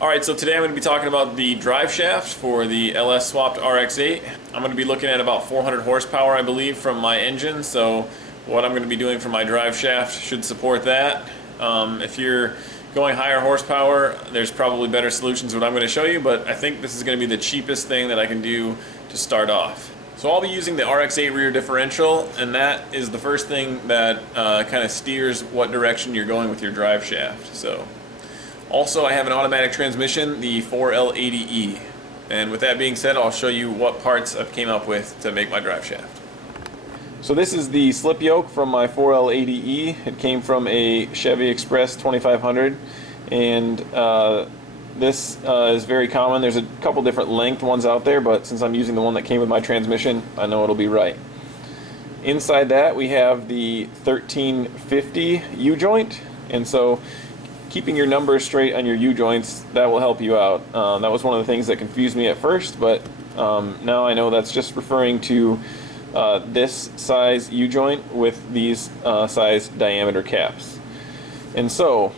Alright, so today I'm going to be talking about the drive shaft for the LS Swapped RX-8. I'm going to be looking at about 400 horsepower, I believe, from my engine, so what I'm going to be doing for my drive shaft should support that. If you're going higher horsepower, there's probably better solutions than what I'm going to show you, but I think this is going to be the cheapest thing that I can do to start off. So I'll be using the RX-8 rear differential, and that is the first thing that kind of steers what direction you're going with your drive shaft. Also, I have an automatic transmission, the 4L80E. And with that being said, I'll show you what parts I've came up with to make my drive shaft. So this is the slip yoke from my 4L80E. It came from a Chevy Express 2500, and this is very common. There's a couple different length ones out there, but since I'm using the one that came with my transmission, I know it'll be right. Inside that we have the 1350 U-joint, and so keeping your numbers straight on your U-joints, that will help you out. That was one of the things that confused me at first, but now I know that's just referring to this size U-joint with these size diameter caps. And so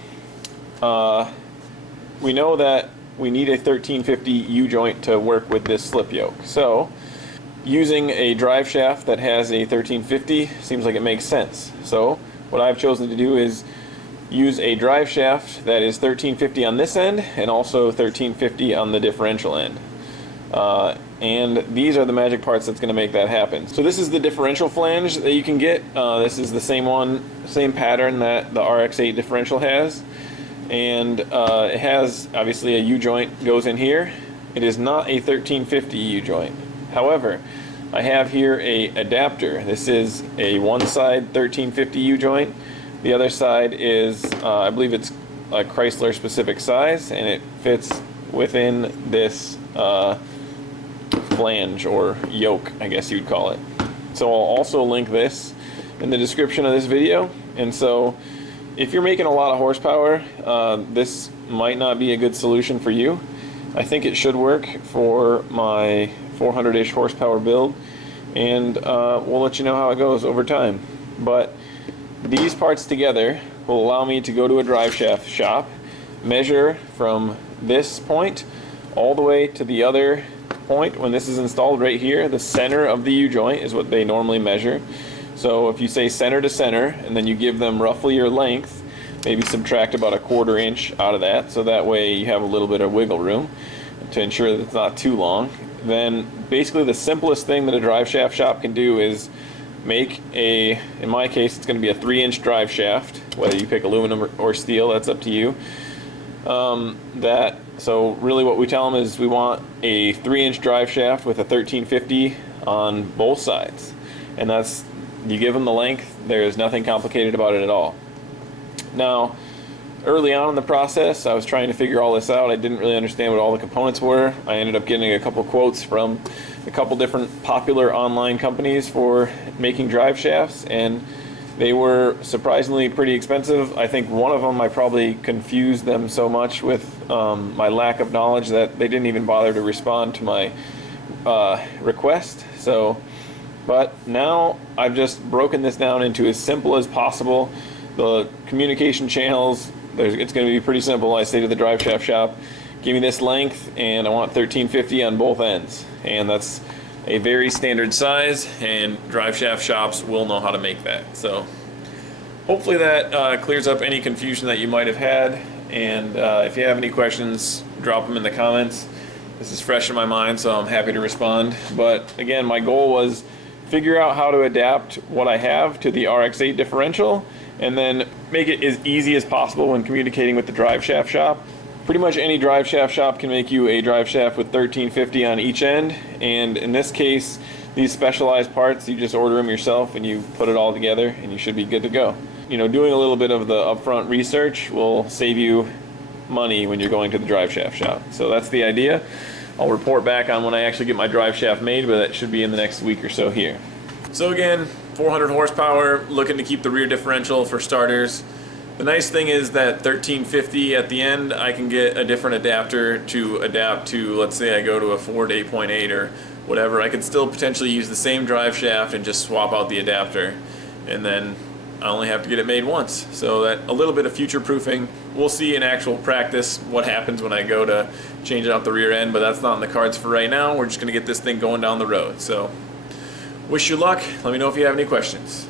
we know that we need a 1350 U-joint to work with this slip yoke. So using a drive shaft that has a 1350 seems like it makes sense. So what I've chosen to do is use a drive shaft that is 1350 on this end and also 1350 on the differential end. And these are the magic parts that's going to make that happen. So this is the differential flange that you can get. This is the same pattern that the RX-8 differential has. And it has obviously a U-joint goes in here. It is not a 1350 U-joint. However, I have here a adapter. This is a one side 1350 U-joint. The other side is, I believe it's a Chrysler specific size, and it fits within this flange, or yoke, I guess you'd call it. So I'll also link this in the description of this video. And so if you're making a lot of horsepower, this might not be a good solution for you. I think it should work for my 400-ish horsepower build, and we'll let you know how it goes over time. But these parts together will allow me to go to a drive shaft shop, measure from this point all the way to the other point. When this is installed right here, the center of the U-joint is what they normally measure. So if you say center to center, and then you give them roughly your length, maybe subtract about 1/4 inch out of that, so that way you have a little bit of wiggle room to ensure that it's not too long. Then basically the simplest thing that a drive shaft shop can do is make a, in my case it's going to be a 3-inch drive shaft, whether you pick aluminum or steel, that's up to you. So really what we tell them is we want a 3-inch drive shaft with a 1350 on both sides, and that's, you give them the length. There's nothing complicated about it at all. Now, early on in the process, I was trying to figure all this out. I didn't really understand what all the components were. I ended up getting a couple quotes from a couple different popular online companies for making drive shafts, and they were surprisingly pretty expensive. I think one of them, I probably confused them so much with my lack of knowledge that they didn't even bother to respond to my request. But now I've just broken this down into as simple as possible. The communication channels, it's going to be pretty simple. I say to the drive shaft shop, give me this length, and I want 1350 on both ends. And that's a very standard size, and drive shaft shops will know how to make that. So hopefully that clears up any confusion that you might have had. And if you have any questions, drop them in the comments. This is fresh in my mind, so I'm happy to respond. But again, my goal was figure out how to adapt what I have to the RX-8 differential, and then make it as easy as possible when communicating with the drive shaft shop. Pretty much any drive shaft shop can make you a drive shaft with 1350 on each end, and in this case, these specialized parts, you just order them yourself and you put it all together and you should be good to go. You know, doing a little bit of the upfront research will save you money when you're going to the drive shaft shop. So that's the idea. I'll report back on when I actually get my drive shaft made, but that should be in the next week or so here. So again, 400 horsepower, looking to keep the rear differential for starters. The nice thing is that 1350 at the end, I can get a different adapter to adapt to, let's say I go to a Ford 8.8 or whatever. I could still potentially use the same drive shaft and just swap out the adapter, and then I only have to get it made once. So that a little bit of future proofing. We'll see in actual practice what happens when I go to change out the rear end, but that's not in the cards for right now. We're just going to get this thing going down the road. So wish you luck. Let me know if you have any questions.